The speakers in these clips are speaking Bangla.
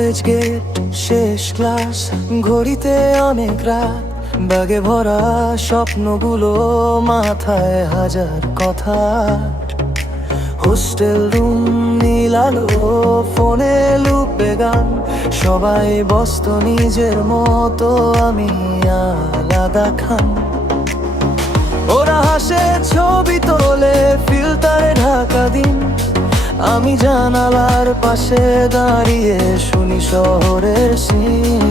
কলেজ গেট, শেষ ক্লাস, ঘড়িতে অনেক রাত, ব্যাগে ভরা স্বপ্নগুলো, মাথায় হাজার কথা। হোস্টেল রুম, নীল আলো, ফোনে লুপে গান, সবাই ব্যস্ত নিজের মতো, আমি আলাদা খান। ওরা হাসে, ছবি তোলে, ফিল্টারে ঢাকা দিন, আমি জানালার পাশে দাঁড়িয়ে শুনি শহরের সিন।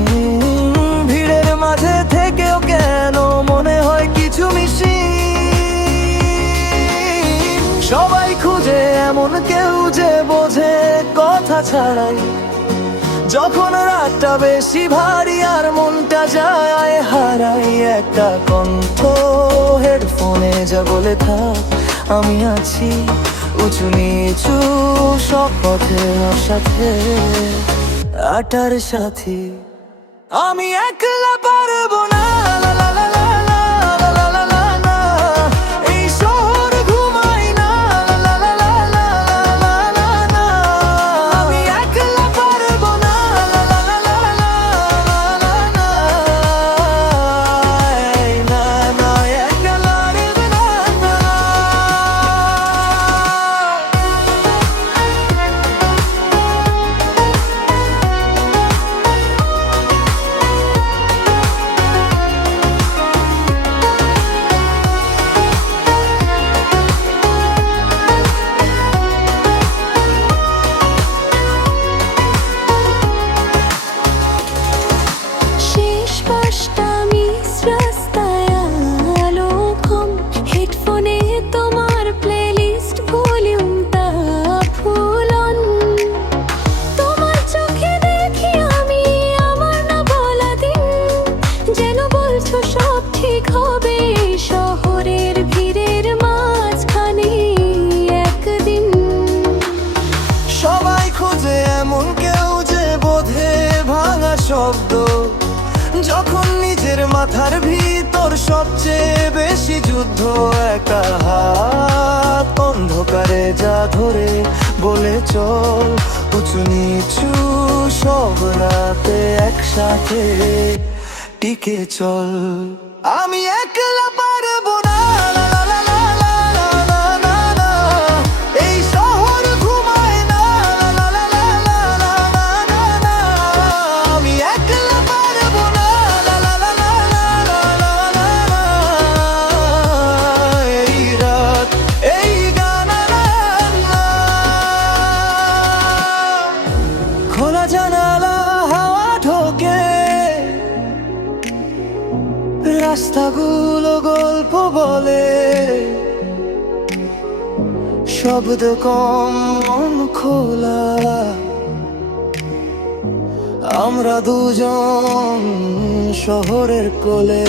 ভিড়ের মাঝে থেকেও কেন মনে হয় কিছু মিশি, সবাই খুঁজে এমন কেউ যে বোঝে কথা ছাড়াই। যখন রাতটা বেশি ভারী আর মনটা যায় হারাই, একটা কণ্ঠ হেডফোনে যা বলে থাক, আমি আছি উঁচু নিচু সব পথের সাথে, আটার সাথী। আমি একলা পারবো না, লা লা লা লা লা লা লা লা লা লা। এই শহর ঘুমাই না, লা লা লা লা লা লা লা লা। আমি একলা পারবো না, লা লা লা লা লা লা লা লা। এই না না একলা রে না না। শেষ পাঁচটা মিস রাস্তায় আলো কম, হেডফোনে তোমার প্লেলিস্ট ভলিউমটা ফুল অন। তোমার চোখে দেখি আমি আমার না বলা দিন, যেন বলছো সব ঠিক হবে এই শহরের ভিড়ের মাঝখানে একদিন। সবাই খোঁজে এমন কেউ যে বোধে ভাঙা শব্দ, যখন নিজের মাথার ভিতর সবচেয়ে বেশি যুদ্ধ। একা হাত অন্ধকারে যা ধরে বলে চল, উঁচু নিচু সব রাতে একসাথে টিকে চল। আমি একলা পারবো না, লা লা লা লা লা লা লা লা। এই শহর ঘুমায় না, লা লা লা লা লা লা লা লা। আমি একলা পারবো না, লা লা লা লা লা লা লা লা। এই রাত, এই গান, লা লা। খোলা জানালা, হাওয়া ঢোকে, রাস্তাগুলো গল্প বলে, শব্দ কম মন খোলা। আমরা দুজন শহরের কোলে,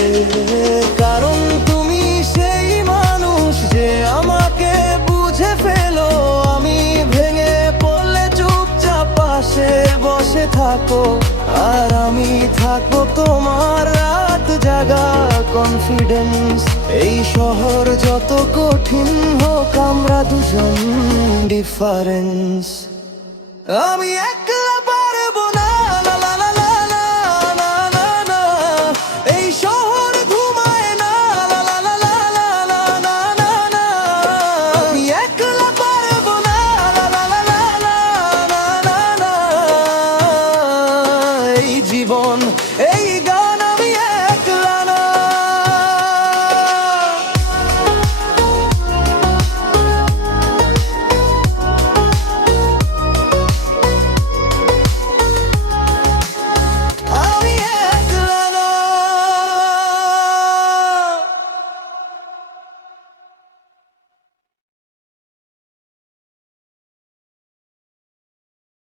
কারণ তুমি সেই মানুষ যে আমাকে বুঝে ফেলো। আমি ভেঙে পড়লে চুপচাপ পাশে বসে থাকো, আর আমি থাকবো তোমার রাত জাগা কনফিডেন্স। এই শহর যত কঠিন হোক, আমরা দুজন ডিফারেন্স। আমি একলা